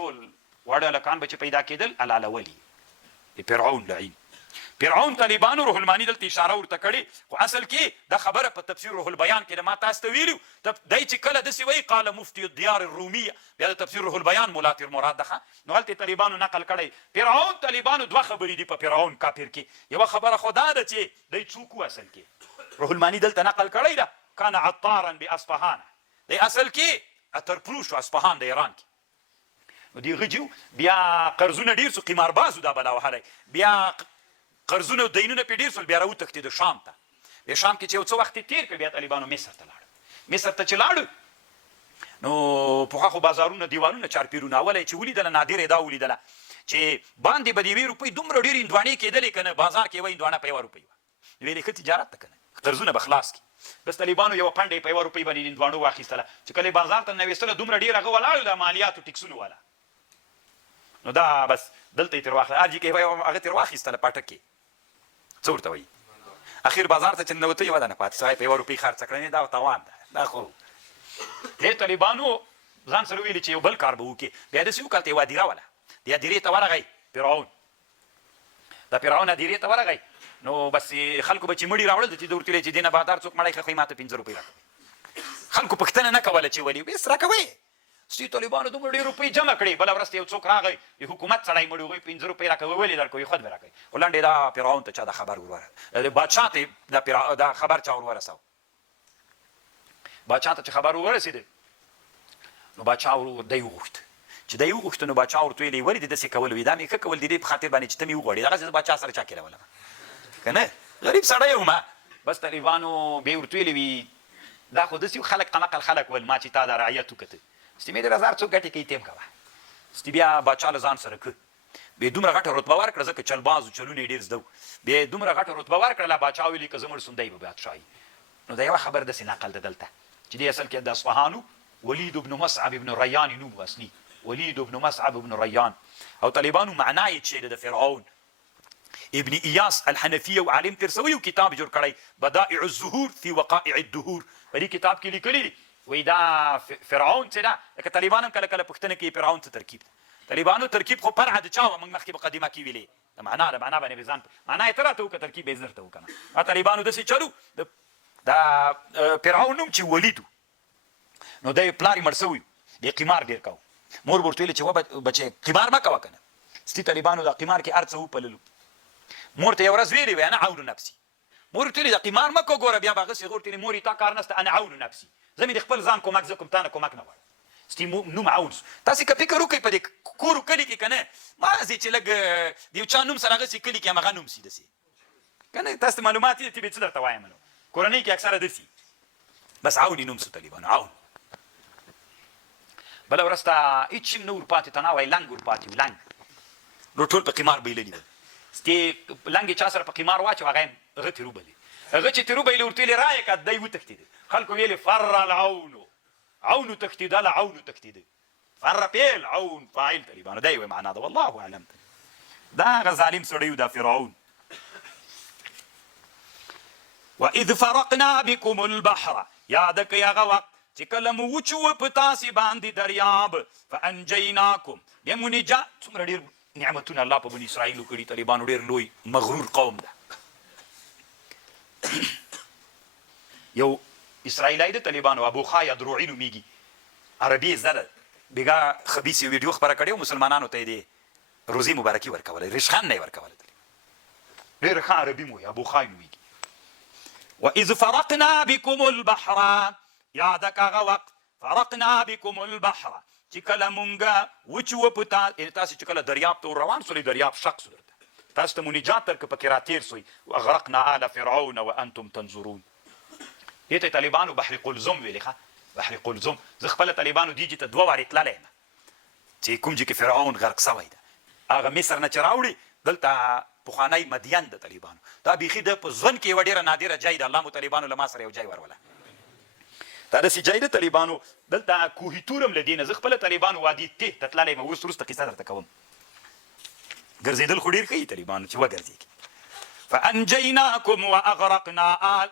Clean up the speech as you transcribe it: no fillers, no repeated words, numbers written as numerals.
ټول واړه هلکان به چې پیدا کېدل الالولي د فرعون لعین فرعون طالبانو روح المانی دلته اشاره ورته کړې خو اصل کې دا خبره په تفسیر روح البیان کې ما تاسو ته ویلي دی چې کله داسې وایي قال مفتي الدیار الرومیه بیا د تفسیر روح البیان مولا تیر مراد ده نو هلته طالبانو نقل کړی فرعون طالبانو دوه خبرې دي په فرعون کافر کې یوه خبره خو دا ده چې دی څوک و اصل کې روح المانی دلته نقل کړی ده کان عطارا باسفهان دی اصل کې اترپروش و اسفهان د ایران کې نو دی غجو بیا قرضونه ډېر سو قماربازو دا بلا وهلی بیا قرضونه او دینونه پې ډېر سول بیا راوتښتېدو شام ته بیا شام کې چې یو څه وخت یې تېر کړ بیا طالبانو مصر ته لاړل مصر ته چې لاړو نو پخوا خو بازارونه دیوالونه چارپیرونه اوله چې ولیدله نادره دا ولیدله چې باندې به د یوې روپۍ دومره ډېرې هندواڼې کېدلې که نه بازار کې یوه هندواڼه په یوه روپۍ وه ویلې ښه تجارت ته که نه قرضونه به خلاص کړي بس طالبانو یوه پنډه یې په یوه روپۍ باندې هندواڼو واخیستله چې کله یې بازار ته ننویستله دومره ډېر هغه ولاړ د مالیاتو ټکسونو والا نو دا بس دلته یې ترې واخله حاجي کې به هغه ترې واخیستله پاټک کې څه ورته وایي اخر بازار ته چې ننوته یوه ده نه پاتې سوی په یوه روپۍ خرڅه کړنې دا تاوان ده دا خو دې طالبانو ځان سره ویلي چې یو بل کار به وکړي بیا داسې وکړل ته یوه هدیره وله دې هدیرې ته ورغی فرعون د فرعون هدیرې ته ورغی نو بس خلکو به چې مړي راوړل چې ده ورته ویل چې دې نه بادار څوک مړی ښه ما ته 5 روپۍ راکوئ خلکو پوښتنه نه کوله چې ولې بس راکوئ ستې طالبانو دومره ډېرې روپۍ جمع کړې بله ورځ ته یو څوک راغی د حکومت سړی مړي هغوی 5 روپۍ راکوي ولې درکوي خود به راکوي خو لنډې دا فرعون ته چا دا خبر بادشاه ته دا خبر چا ور ورساو بادشاه ته چې خبر ورسېده نو بادشاه دی وغوښت چې دی وغوښته نو بادشاه ورته ویلې ولې دې داسې کول وي دا مې ښه کول د دې په خاطر باندې چې ته مې وغواړې دغسې زه بادشاه سره چا کېدولم که نه غریب سړی وم بس طالبانو بیا یې ورته ویلې وي دا خو داسې خلک قمقل خلک ول ما چې تا دا رعیت وکته ستې مې 1000 څوک ګټې کوي تیم کوه ستې بیا بادشاه له ځان سره که بیا دومره غټه رتبه ورکړه ځکه چلباز و چلونه یې ډېر زده و بیا دومره غټه رتبه ورکړله بادشاه ویلي که زه مړ سوم دی به بادشاهي نو دا یوه خبر داسې نقل ده دلته چې دی اصل کې د اصفهانو ولید بن مصعب بن ریان نوم و اصلي ولید بن مصعب بن ریان او طالبانو معنا یې چې د فرعون ابن ایاس الحنفیه او عالم ترسوي یو کتاب جوړ کړی بدائع الظهور فی وقائع الدهور په دې کتاب کې لیکلي دي وایي دا فرعون چې ده لکه طالبان هم کله کله پوښتنه کوي فرعون څه ترکیب ده طالبانو ترکیب خو فرع د چا وه موږ مخکې مقدمه کې ویلې د معنا باندې به ځان معنا یې ته راته وکړه ترکیب یې زه درته وکړم طالبانو داسې چلو دا فرعون نوم چې ولید نو دی پلار یې مړ سوی دی قمار ډېر کوو مور به ورته ویلې چې و بچې قمار مه کوه که نه ستي طالبانو دا قمار کې هر څه وپللو مور ته یو ورځ ویلې وی انا عون نفسي مور ورته ویلې دا قمار مه کوه ګوره بیا به هغسې هغه ورته ویلې مور تا کار نسته انا عون نفسي زه مې د خپل ځان کومک زه کوم تا نه کومک نه غواړم ستي نوم عون سو تاسې که فکر وکړئ په دې کور و کلي کې که نه بعضې چې لږ د یو چا نوم سره هغسې کلي کې همغه نوم سي داسې که نه تاسو ته معلومات دي ته به څه درته وایم نو کورنۍ کې اکثره داسې بس عون یې نوم سو طالبانو عون بله ورځ ته هېڅ شي نه ورپاتې ته نه وایي لنګ ورپاتې و لنګ نو ټول په قمار بایللي ول ستې لنګ یې چا سره په قمار واچو هغه یې هغه ترې وبلې هغه چې ترې وبایلې ورته ویلې رایې که دی وتښتېده خلکو ویلې فر العون عون تښتېدله عون تښتېده فر فعل عون فاعل طالبانو دا یوه معنا ده والله اعلم دا هغه ظالم سړی و دا فرعون واذ فرقنا بكم البحر یاد کړئ هغه وخت چې کله مو وچوه په تاسې باندې دریاب فانجیناکم بیا مو نجات څومره ډېر نعمتونه الله په بني اسرائیلو کړي طالبانو ډېر لوی مغرور قوم ده یو اسرائیلی د طالبانو ابوخا یا دروعي نومیږي عربي زده ده بېګا خبیث یو ویډیو خپره کړې و مسلمانانو ته یې د روزي مبارکي ورکوله رشخان نه یې ورکوله ډېر ښه عربي مو وایي ابوخا نومیږي واذ فرقنا بكم البحر یاده که هغه وخت فرقنا بكم البحر چې کله مونږ وچوه په تاسې چې کله دریاب ته ور روان سولې دریاب شق سو درته تاسو ته مو نجات درکړه پکې راتېر سوئ واغرقنا آل فرعون وانتم تنظرون دې ته طالبانو بحر قلزم ویلې ښه بحر قلزم زه خپله طالبانو دې ته 2 وارې تللی یم چې کوم چې کې فرعون غرق سوی ده هغه مصر نه چې راوړي دلته پخوانی مدین د طالبانو دا بیخي د په ژوند کې یوه ډېره نادره ځای ده الله مو طالبانو له ما سره یو ځای وروله دا داسې ځای د طالبانو دلته کوهي تور هم له دې نه زه خپله طالبانو وادي ته ته تللی یم اوس وروسته قصه درته کوم ګرځېدل خو ډېر ښه طالبانو چې وګرځېږي فانجیناکم واغرقنا آل